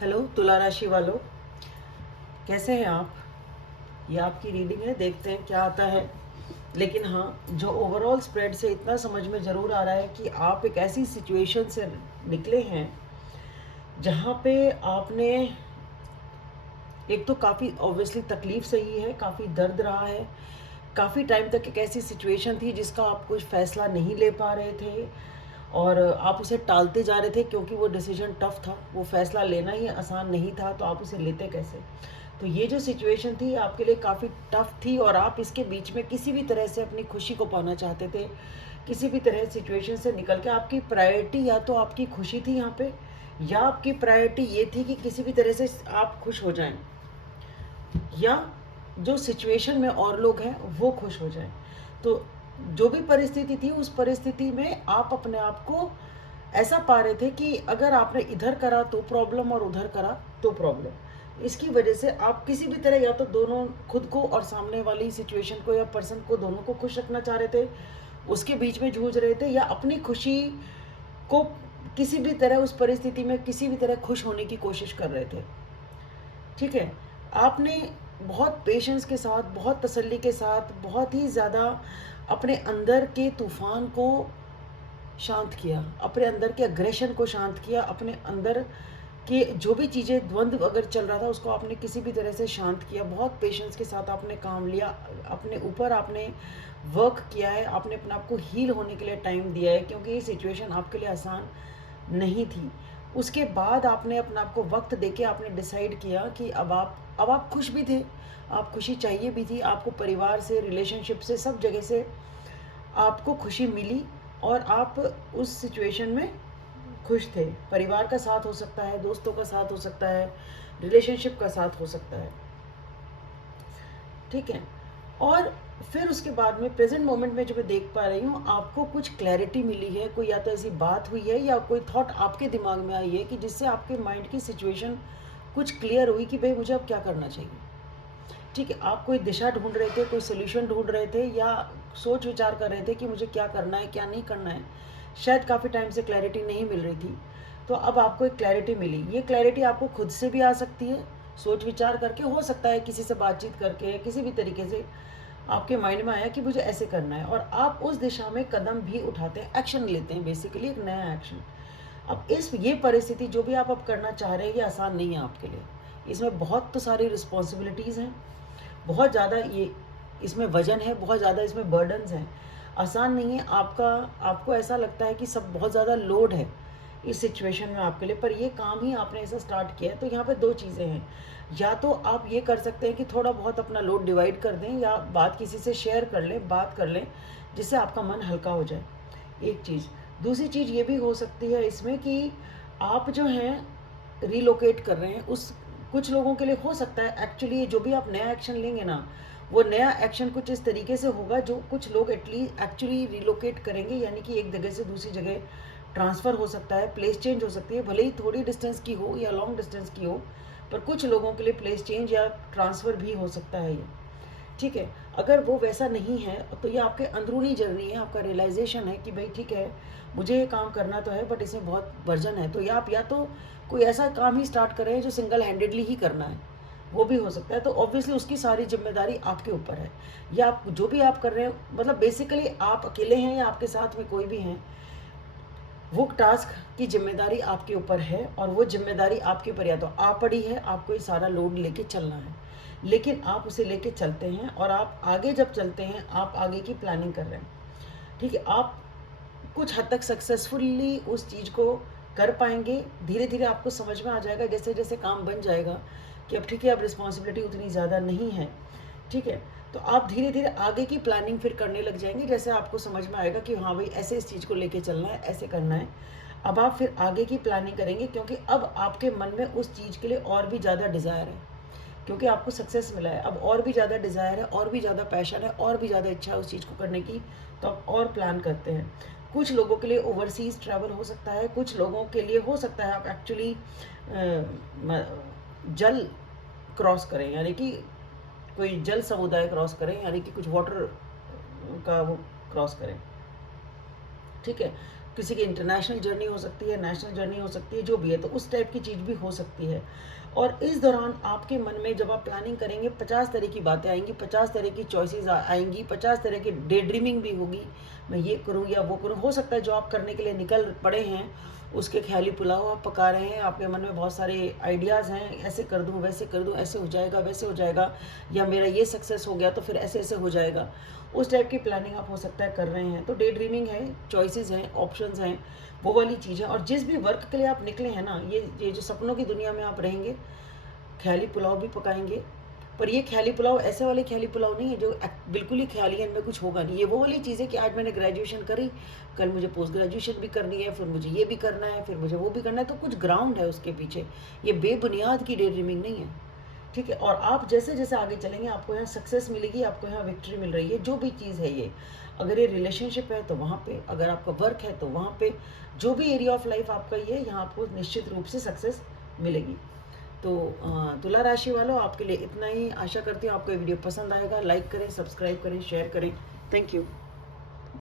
Hello तुला राशि वालों, कैसे हैं आप। ये आपकी रीडिंग है, देखते हैं क्या आता है। लेकिन हाँ, जो ओवरऑल स्प्रेड से इतना समझ में ज़रूर आ रहा है कि आप एक ऐसी सिचुएशन से निकले हैं जहाँ पे आपने एक तो काफ़ी ऑब्वियसली तकलीफ़ सही है, काफ़ी दर्द रहा है, काफ़ी टाइम तक एक ऐसी सिचुएशन थी जिसका आप कुछ फ़ैसला नहीं ले पा रहे थे और आप उसे टालते जा रहे थे क्योंकि वो डिसीजन टफ था, वो फ़ैसला लेना ही आसान नहीं था, तो आप उसे लेते कैसे। तो ये जो सिचुएशन थी आपके लिए काफ़ी टफ थी और आप इसके बीच में किसी भी तरह से अपनी खुशी को पाना चाहते थे। किसी भी तरह सिचुएशन से निकल के आपकी प्रायोरिटी या तो आपकी खुशी थी यहाँ पे, या आपकी प्रायोरिटी ये थी कि किसी भी तरह से आप खुश हो जाएं, या जो सिचुएशन में और लोग हैं वो खुश हो जाएं। तो जो भी परिस्थिति थी उस परिस्थिति में आप अपने आप को ऐसा पा रहे थे कि अगर आपने इधर करा तो प्रॉब्लम और उधर करा तो प्रॉब्लम। इसकी वजह से आप किसी भी तरह या तो दोनों खुद को और सामने वाली सिचुएशन को या पर्सन को, दोनों को खुश रखना चाह रहे थे, उसके बीच में जूझ रहे थे, या अपनी खुशी को किसी भी तरह उस परिस्थिति में किसी भी तरह खुश होने की कोशिश कर रहे थे। ठीक है, आपने बहुत पेशेंस के साथ, बहुत तसल्ली के साथ, बहुत ही ज़्यादा अपने अंदर के तूफान को शांत किया, अपने अंदर के अग्रेशन को शांत किया, अपने अंदर के जो भी चीज़ें द्वंद्व अगर चल रहा था उसको आपने किसी भी तरह से शांत किया। बहुत पेशेंस के साथ आपने काम लिया, अपने ऊपर आपने वर्क किया है, आपने अपने आप को हील होने के लिए टाइम दिया है क्योंकि ये सिचुएशन आपके लिए आसान नहीं थी। उसके बाद आपने अपने आप को वक्त देके आपने डिसाइड किया कि अब आप खुश भी थे, आप खुशी चाहिए भी थी, आपको परिवार से, रिलेशनशिप से, सब जगह से आपको खुशी मिली और आप उस सिचुएशन में खुश थे। परिवार का साथ हो सकता है, दोस्तों का साथ हो सकता है, रिलेशनशिप का साथ हो सकता है। ठीक है, और फिर उसके बाद में प्रेजेंट मोमेंट में जो मैं देख पा रही हूँ, आपको कुछ क्लैरिटी मिली है, कोई या तो ऐसी बात हुई है या कोई थॉट आपके दिमाग में आई है कि जिससे आपके माइंड की सिचुएशन कुछ क्लियर हुई कि भाई मुझे अब क्या करना चाहिए। ठीक है, आप कोई दिशा ढूंढ रहे थे, कोई सोल्यूशन ढूंढ रहे थे, या सोच विचार कर रहे थे कि मुझे क्या करना है क्या नहीं करना है। शायद काफ़ी टाइम से क्लैरिटी नहीं मिल रही थी, तो अब आपको एक क्लैरिटी मिली। ये क्लैरिटी आपको खुद से भी आ सकती है, सोच विचार करके, हो सकता है किसी से बातचीत करके, किसी भी तरीके से आपके माइंड में आया कि मुझे ऐसे करना है, और आप उस दिशा में कदम भी उठाते हैं, एक्शन लेते हैं, बेसिकली एक नया एक्शन। अब ये परिस्थिति जो भी आप अब करना चाह रहे हैं ये आसान नहीं है आपके लिए। इसमें बहुत तो सारी रिस्पॉन्सिबिलिटीज़ हैं, बहुत ज़्यादा ये इसमें वजन है, बहुत ज़्यादा इसमें बर्डन्स हैं, आसान नहीं है। आपको ऐसा लगता है कि सब बहुत ज़्यादा लोड है इस सिचुएशन में आपके लिए, पर ये काम ही आपने ऐसा स्टार्ट किया है। तो यहाँ पे दो चीज़ें हैं, या तो आप ये कर सकते हैं कि थोड़ा बहुत अपना लोड डिवाइड कर दें, या बात किसी से शेयर कर लें, बात कर लें, जिससे आपका मन हल्का हो जाए, एक चीज़। दूसरी चीज़ ये भी हो सकती है इसमें कि आप जो हैं रिलोकेट कर रहे हैं, उस कुछ लोगों के लिए हो सकता है एक्चुअली जो भी आप नया एक्शन लेंगे ना, वो नया एक्शन कुछ इस तरीके से होगा जो कुछ लोग एटलीस्ट एक्चुअली रिलोकेट करेंगे, यानी कि एक जगह से दूसरी जगह ट्रांसफ़र हो सकता है, प्लेस चेंज हो सकती है, भले ही थोड़ी डिस्टेंस की हो या लॉन्ग डिस्टेंस की हो, पर कुछ लोगों के लिए प्लेस चेंज या ट्रांसफ़र भी हो सकता है ये। ठीक है, अगर वो वैसा नहीं है तो ये आपके अंदरूनी जर्नी है, आपका रियलाइजेशन है कि भाई ठीक है, मुझे ये काम करना तो है बट इसमें बहुत वर्जन है, तो या तो कोई ऐसा काम ही स्टार्ट करें जो सिंगल हैंडेडली ही करना है, वो भी हो सकता है। तो ऑब्वियसली उसकी सारी जिम्मेदारी आपके ऊपर है, या आप जो भी आप कर रहे हो, मतलब बेसिकली आप अकेले हैं या आपके साथ में कोई भी हैं, वो टास्क की जिम्मेदारी आपके ऊपर है, और वो जिम्मेदारी आपके ऊपर या तो आ पड़ी है, आपको ये सारा लोड लेके चलना है, लेकिन आप उसे लेके चलते हैं, और आप आगे जब चलते हैं आप आगे की प्लानिंग कर रहे हैं। ठीक है, आप कुछ हद तक सक्सेसफुली उस चीज़ को कर पाएंगे। धीरे धीरे आपको समझ में आ जाएगा, जैसे जैसे काम बन जाएगा कि अब ठीक है, अब रिस्पॉन्सिबिलिटी उतनी ज़्यादा नहीं है। ठीक है, तो आप धीरे धीरे आगे की प्लानिंग फिर करने लग जाएंगे, जैसे आपको समझ में आएगा कि हाँ भाई ऐसे इस चीज़ को लेके चलना है, ऐसे करना है। अब आप फिर आगे की प्लानिंग करेंगे, क्योंकि अब आपके मन में उस चीज़ के लिए और भी ज़्यादा डिज़ायर है, क्योंकि आपको सक्सेस मिला है। अब और भी ज़्यादा डिज़ायर है, और भी ज़्यादा पैशन है, और भी ज़्यादा इच्छा है उस चीज़ को करने की, तो आप और प्लान करते हैं। कुछ लोगों के लिए ओवरसीज़ ट्रैवल हो सकता है, कुछ लोगों के लिए हो सकता है आप एक्चुअली जल क्रॉस करें, यानी कि कोई जल समुदाय क्रॉस करें, यानी कि कुछ वाटर का वो क्रॉस करें। ठीक है, किसी की इंटरनेशनल जर्नी हो सकती है, नेशनल जर्नी हो सकती है, जो भी है, तो उस टाइप की चीज़ भी हो सकती है। और इस दौरान आपके मन में जब आप प्लानिंग करेंगे 50 तरह की बातें आएँगी, 50 तरह की चॉइसेस आएँगी, 50 तरह की डे ड्रीमिंग भी होगी, मैं ये करूँ या वो करूँ। हो सकता है जो आप करने के लिए निकल पड़े हैं, उसके ख़्याली पुलाव आप पका रहे हैं, आपके मन में बहुत सारे आइडियाज़ हैं, ऐसे कर दूँ, वैसे कर दूँ, ऐसे हो जाएगा, वैसे हो जाएगा, या मेरा ये सक्सेस हो गया तो फिर ऐसे-ऐसे हो जाएगा। उस टाइप की प्लानिंग आप हो सकता है कर रहे हैं। तो डे ड्रीमिंग है, चॉइसेस हैं, ऑप्शंस हैं, वो वाली चीज़ है। और जिस भी वर्क के लिए आप निकले हैं ना, ये जो सपनों की दुनिया में आप रहेंगे, ख़्याली पुलाव भी पकाएँगे, पर ये ख़्याली पुलाव ऐसे वाले ख़्याली पुलाव नहीं है जो बिल्कुल ही ख़्याली है, इनमें कुछ होगा नहीं। ये वो वाली चीज़ है कि आज मैंने ग्रेजुएशन करी, कल मुझे पोस्ट ग्रेजुएशन भी करनी है, फिर मुझे ये भी करना है, फिर मुझे वो भी करना है, तो कुछ ग्राउंड है उसके पीछे। ये बेबुनियाद की डे ड्रीमिंग नहीं है, ठीक है? और आप जैसे-जैसे आगे चलेंगे, आपको यहाँ सक्सेस मिलेगी, आपको यहाँ विक्ट्री मिल रही है, जो भी चीज़ है ये। अगर ये रिलेशनशिप है तो वहाँ पे, अगर आपका वर्क है तो वहाँ पे, जो भी एरिया ऑफ लाइफ आपका ये है, यहाँ आपको निश्चित रूप से सक्सेस मिलेगी। तो तुला राशि वालों, आपके लिए इतना ही। आशा करती हूँ आपको ये वीडियो पसंद आएगा। लाइक करें, सब्सक्राइब करें, शेयर करें। Thank you.